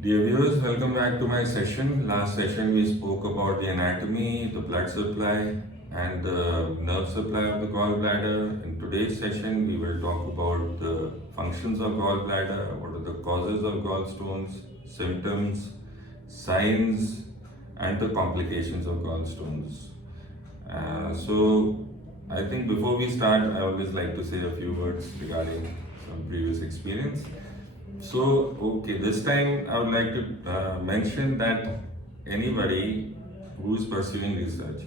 Dear viewers, welcome back to my session. Last session we spoke about the anatomy, the blood supply and the nerve supply of the gallbladder. In today's session we will talk about the functions of gallbladder, what are the causes of gallstones, symptoms, signs and the complications of gallstones. So I think before we start I always like to say a few words regarding some previous experience. So, okay, this time I would like to mention that anybody who is pursuing research,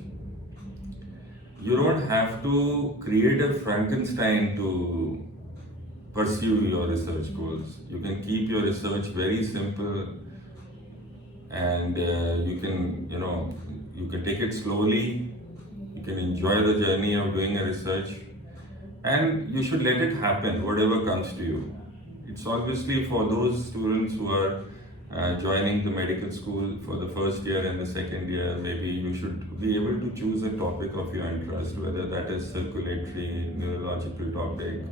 you don't have to create a Frankenstein to pursue your research goals. You can keep your research very simple and you can take it slowly, you can enjoy the journey of doing a research and you should let it happen, whatever comes to you. It's obviously for those students who are joining the medical school for the first year and the second year, maybe you should be able to choose a topic of your interest, whether that is circulatory, neurological topic,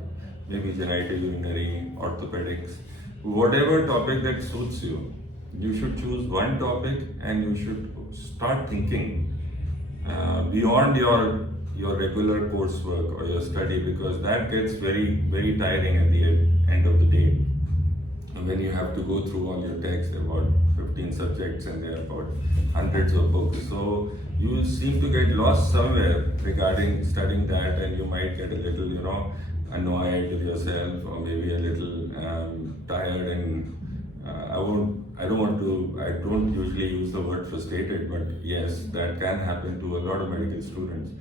maybe genitourinary, orthopedics, whatever topic that suits you. You should choose one topic and you should start thinking beyond your regular coursework or your study, because that gets very tiring at the end of the day when you have to go through all your texts, about 15 subjects and there are about hundreds of books. So you seem to get lost somewhere regarding studying that, and you might get a little annoyed with yourself, or maybe a little tired, and I don't usually use the word frustrated, but yes, that can happen to a lot of medical students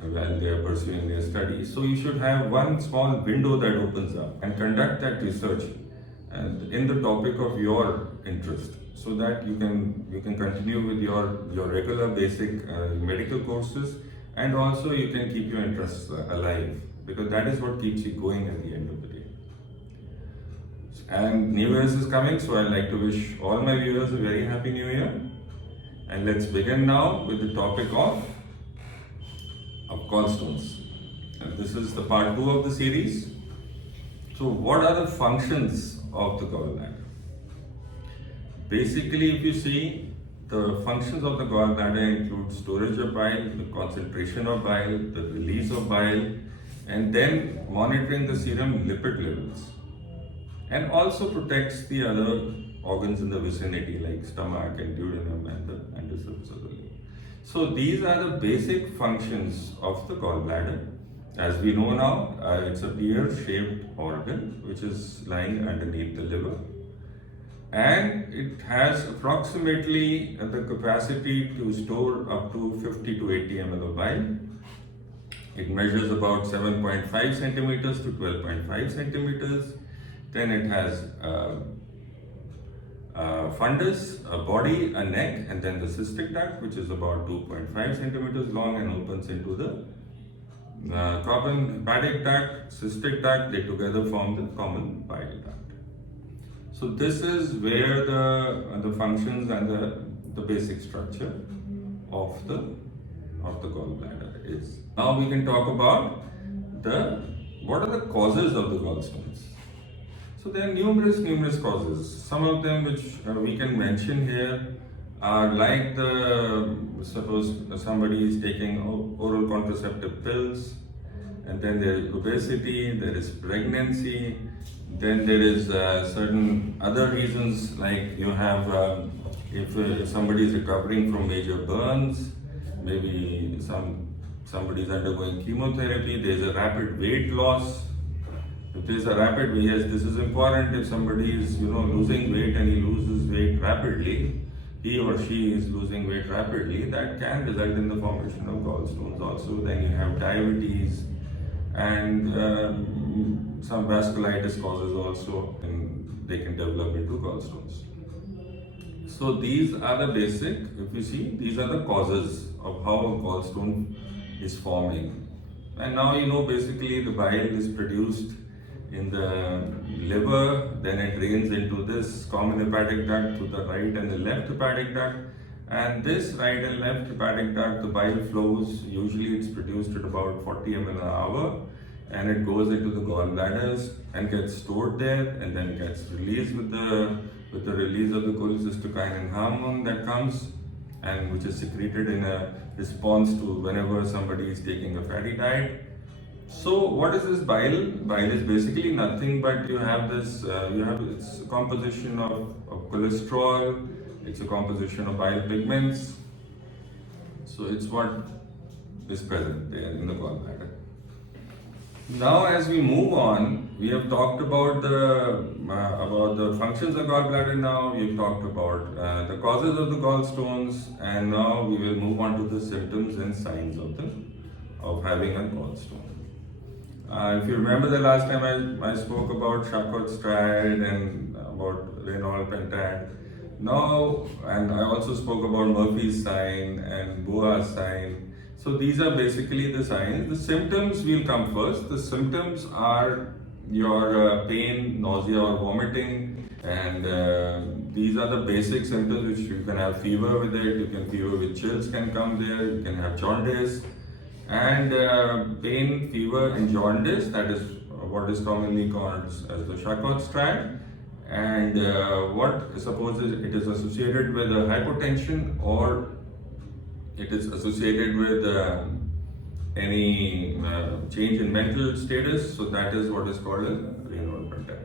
while they are pursuing their studies. So you should have one small window that opens up and conduct that research in the topic of your interest, so that you can continue with your regular basic medical courses, and also you can keep your interests alive, because that is what keeps you going at the end of the day. And New Year's is coming, so I'd like to wish all my viewers a very happy New Year. And let's begin now with the topic of gallstones. And this is the part 2 of the series. So what are the functions of the gallbladder? Basically, if you see, the functions of the gallbladder include storage of bile, the concentration of bile, the release of bile, and then monitoring the serum lipid levels, and also protects the other organs in the vicinity like stomach and duodenum and the surface of the liver. So these are the basic functions of the gallbladder. As we know now, it's a pear-shaped organ which is lying underneath the liver, and it has approximately the capacity to store up to 50 to 80 ml of bile. It measures about 7.5 centimeters to 12.5 centimeters. Then it has fundus, a body, a neck, and then the cystic duct, which is about 2.5 centimeters long and opens into the common hepatic duct, cystic duct. They together form the common bile duct. So this is where the functions and the basic structure of the gallbladder is. Now we can talk about what are the causes of the gallstones. So there are numerous causes. Some of them which we can mention here are like suppose somebody is taking oral contraceptive pills, and then there is obesity, there is pregnancy, then there is certain other reasons, like you have if somebody is recovering from major burns, maybe somebody is undergoing chemotherapy, there is a rapid weight loss. If there is a rapid weight, yes, this is important. If somebody is losing weight and he loses weight rapidly, he or she is losing weight rapidly, that can result in the formation of gallstones also. Then you have diabetes, and some vasculitis causes also, and they can develop into gallstones. So these are the basic, if you see, these are the causes of how a gallstone is forming. And now basically the bile is produced in the liver, then it drains into this common hepatic duct to the right and the left hepatic duct, and this right and left hepatic duct, the bile flows, usually it's produced at about 40 ml an hour, and it goes into the gallbladders and gets stored there, and then gets released with with the release of the cholecystokinin hormone that comes and which is secreted in a response to whenever somebody is taking a fatty diet. So what is this bile? Bile is basically nothing but you have this, it's a composition of cholesterol, it's a composition of bile pigments. So it's what is present there in the gallbladder. Now as we move on, we have talked about the functions of gallbladder now, we've talked about the causes of the gallstones, and now we will move on to the symptoms and signs of having a gallstone. If you remember the last time I spoke about Charcot Triad and about Reynolds Pentad. Now, and I also spoke about Murphy's sign and Boa Sign. So these are basically the signs. The symptoms will come first. The symptoms are your pain, nausea or vomiting, and these are the basic symptoms which you can have fever with it, you can fever with chills can come there, you can have jaundice. And pain, fever and jaundice, that is what is commonly called as the Charcot Triad. And suppose it is associated with hypotension or it is associated with any change in mental status, so that is what is called as Reynolds Pentad.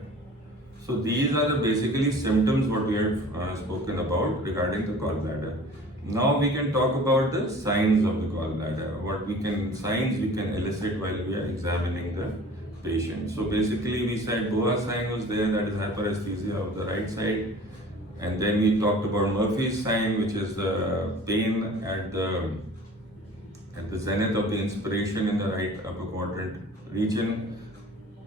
So these are the basically symptoms what we have spoken about regarding the gallbladder. Now we can talk about the signs of the gallbladder. What signs we can elicit while we are examining the patient. So basically we said Boa sign was there, that is hyperesthesia of the right side. And then we talked about Murphy's sign, which is the pain at the zenith of the inspiration in the right upper quadrant region.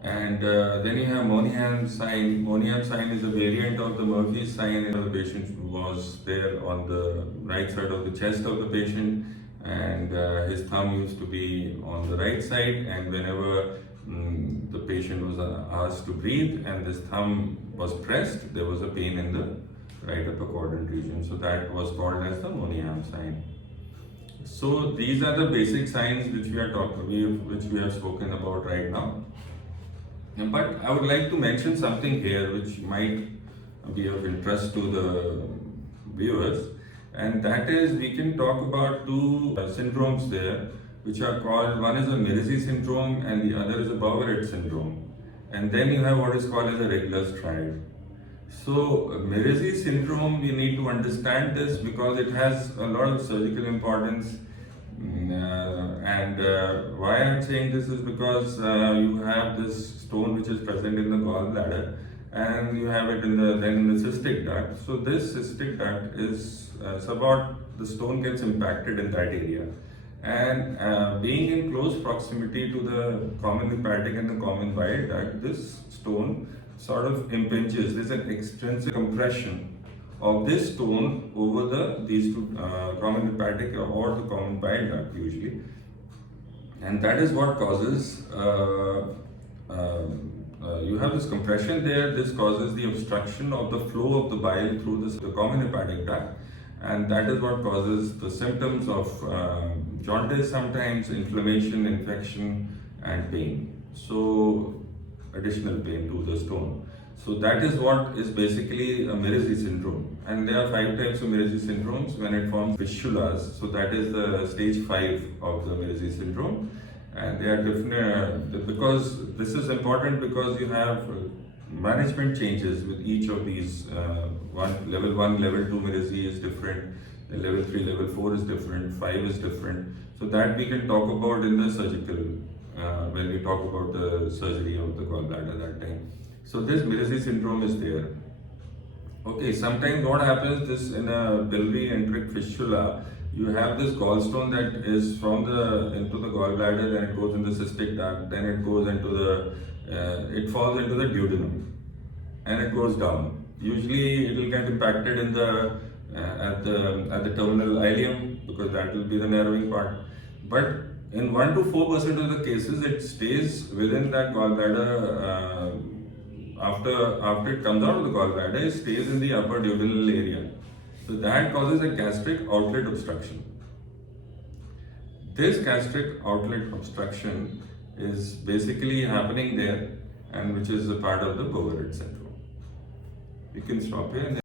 And then you have Moynihan sign. Moynihan sign is a variant of the Murphy's sign. The patient was there on the right side of the chest of the patient, and his thumb used to be on the right side, and whenever the patient was asked to breathe and this thumb was pressed, there was a pain in the right upper quadrant region. So that was called as the Moynihan sign. So these are the basic signs which we have spoken about right now. But I would like to mention something here which might be of interest to the viewers, and that is we can talk about two syndromes there which are called, one is a Mirizi syndrome and the other is a Bowerett syndrome. And then you have what is called as a Reynolds Triad. So Mirizi syndrome, we need to understand this because it has a lot of surgical importance. Why I am saying this is because you have this stone which is present in the gallbladder, and you have it in the cystic duct. So this cystic duct is the stone gets impacted in that area, and being in close proximity to the common hepatic and the common bile duct, this stone sort of impinges. There's an extrinsic compression of this stone over these two common hepatic or the common bile duct usually, and that is what causes you have this compression there. This causes the obstruction of the flow of the bile through the common hepatic duct, and that is what causes the symptoms of jaundice, sometimes inflammation, infection and pain. So additional pain to the stone. So that is what is basically a Mirizi syndrome, and there are 5 types of Mirizi syndromes when it forms fistulas. So that is the stage 5 of the Mirizi syndrome, and they are different because this is important because you have management changes with each of these. Level 1, level 2 Mirizi is different, level 3, level 4 is different, 5 is different. So that we can talk about in the surgical when we talk about the surgery of the gallbladder that time. So this Mirizi syndrome is there. Okay, sometimes what happens this in a biliary enteric fistula, you have this gallstone that is into the gallbladder, then it goes in the cystic duct, then it goes into it falls into the duodenum, and it goes down. Usually it will get impacted in at the terminal ileum because that will be the narrowing part. But in 1 to 4% of the cases, it stays within that gallbladder. After it comes out of the gallbladder, it stays in the upper duodenal area. So that causes a gastric outlet obstruction. This gastric outlet obstruction is basically happening there, and which is a part of the Bowerett syndrome. You can stop here.